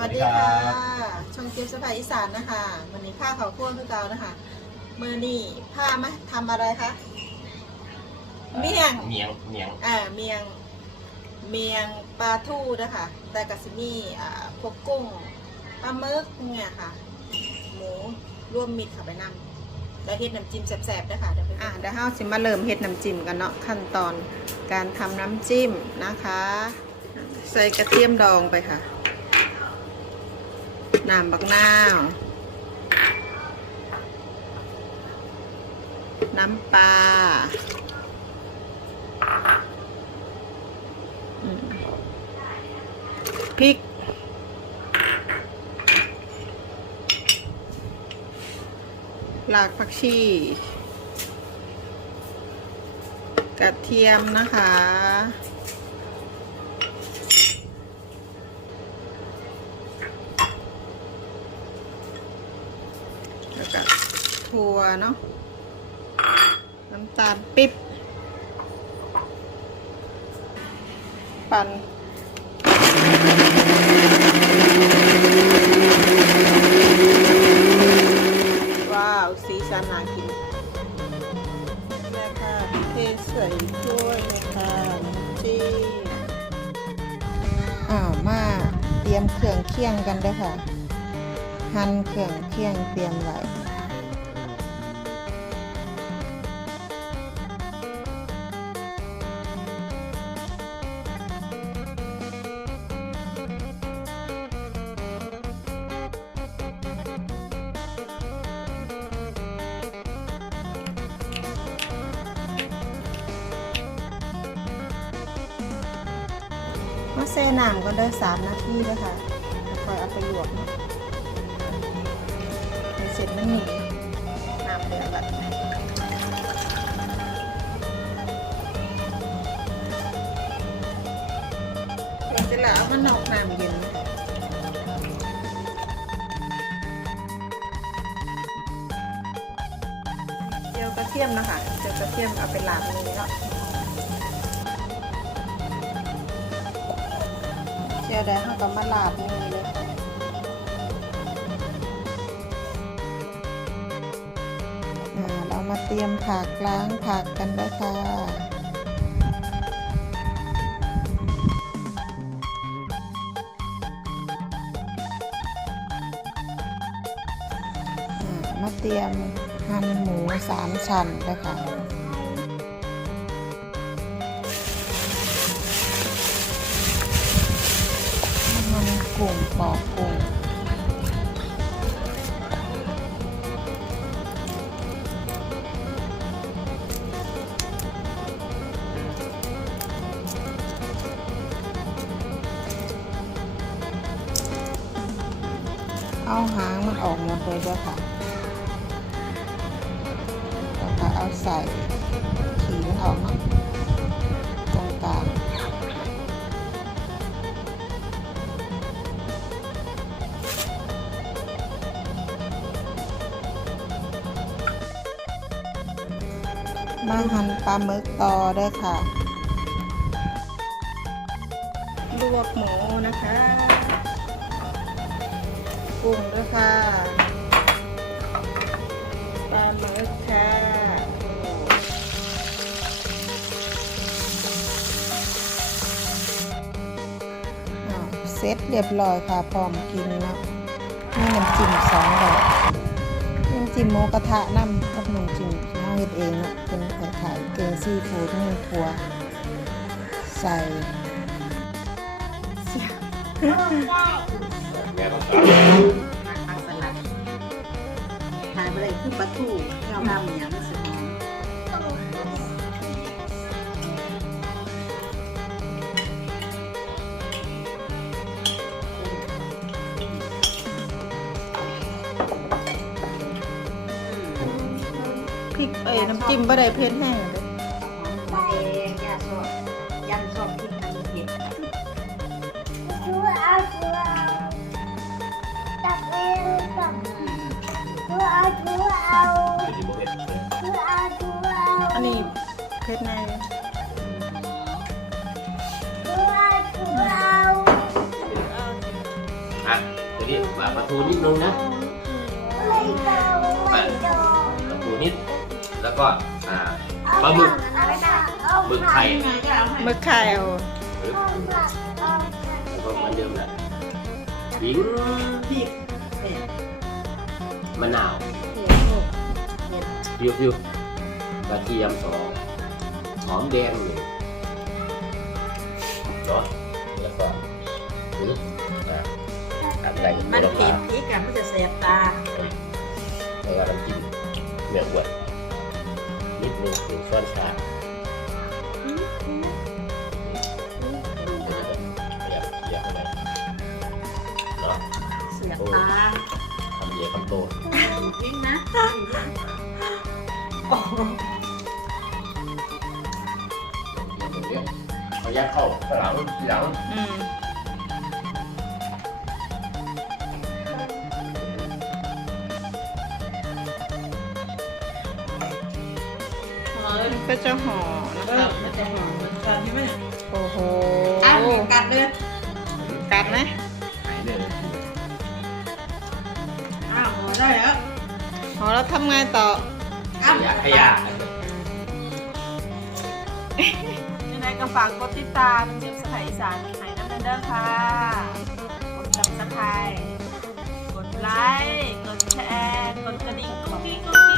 วัสดีค่ะช่องเก็บสภาอีสานนะคะ วันนี้ผ้าเขาวคั่วคือเก่านะคะเมื่อนี่ผ้ามาทำอะไรคะ เมี่ยง เมียงเมียงอ่าเมียงเมียงปลาทูนะคะ แต่กับซิมี่อ่าพวกกุ้งปลาหมึกเนี่ยค่ะ หมูร่วมมิตรเข้าไปนำแล้วเฮ็ดน้ำจิ้มแซ่บๆนะคะเดี๋ยวไปอะเดี๋ยวเฮาสิมาเริ่มเฮ็ดน้ำจิ้มกันเนาะขั้นตอนการทำน้ำจิ้มนะคะ ใส่กระเทียมดองไปค่ะ น้ำบักนาว น้ำปลาพริก หลากผักชี กระเทียมนะคะ แล้วก็ ถั่วเนาะน้ำตาลปิ๊บ ปั่นว้าว สีสันน่ากินนี่ค่ะเทใส่ถ้วยเลยค่ะน้ำจิ้มอ้าวมาเตรียมเครื่องเคียงกันเด้วยค่ะ หั่นเครื่องเคียงเตรียมไว้ มาแช่น้ำก็ได้สามนาทีเลยค่ะค่อยเอาไปลวกเนะเสร็จมันหนีน้ำเดือดแบบเดี๋ยวจะละเอามันออกน้ำเย็นเจียวกระเทียมนะคะเจียวกระเทียมเอาไปลาบมือเนาะ ยวได้เขาก็มาลาบมือเลยค่ะอ่าเรามาเตรียมผักล้างผักกันด้วยค่ะมาเตรียมหั่นหมูสามชั้นด้วยค่ะ กลุ่มปอกกลุ่มเอาหางมันออกหมดเลยด้วยค่ะแล้วก็เอาใส่ มาหั่นปลาหมึกต่อเด้วยค่ะ ลวกหมูนะคะกุ้งด้วยค่ะปลาหมึกค่ะเสร็จเรียบร้อยค่ะพร้อมกินแล้วนี่น้ำจิ้มสองดอกน้ำจิ้มหมูกระทะน้ำกับน้ำจิ้ม เราเฮ็ดเองเนาะเป็นข่ไข่เกงซีฟู้ดนี่ครัวใส่แม่ต้องปลาดทานไปเลยคือปลาทูที่เราทำอย่างนี้สิ พริกเอ้ยน้ำจิ้มบ่ได้เผ็ดแห้งเลยหอมเองย่าชอบยันชอบกินอันนี้เผ็ด chú ao chú ao tập em tập chú ao chú ao ที่บ่เห็น chú ao chú ao อันนี้เผ็ดแน่ chú ao chú ao อะนี่ปลาปลาทูนิดนึงนะไม่โดไม่โดปลาทูนิด แล้วก็อ่าปลาหมึกหมึกไข่ยังไงก็เอาให้มึกไข่เอาแล้วก็เหมือนเดิมแหละหิงพริกเผ็ดมะนาวเผ็ดพิวพิวกระเทียมสองหอมแดงหนึ่งเนาะแล้วก็หรือนะตัดแต่งมันตัวเผ็ดละพริกอะมันจะแสบตาแล้วก็น้ำจิ้มเนื้อวัว นิดนึงหนึ่งช้อนชาขยับขยับไปเนาะเสียบตาทำเยคำโตพริกนะเดี๋ยวเขายัดเข้าหลังหลังอืม ก็จะห่อนะเอคอรับมันจะหอมเหมือนกันใช่ไหมโอ้โหอ้าวกัดเลยกัดไหมหายเลยอ้าวหอมได้แล้วห่อแล้วทำไงต่อขยะขยะยังไงก็ฝากกดติดตามเจียมสไทยอีสานไหนน้ำเด้อค่ะ กดจับสไครกดไลค์ กดแชร์ กดกระดิ่งกุ๊กกิ๊กกุ๊กกิ๊ก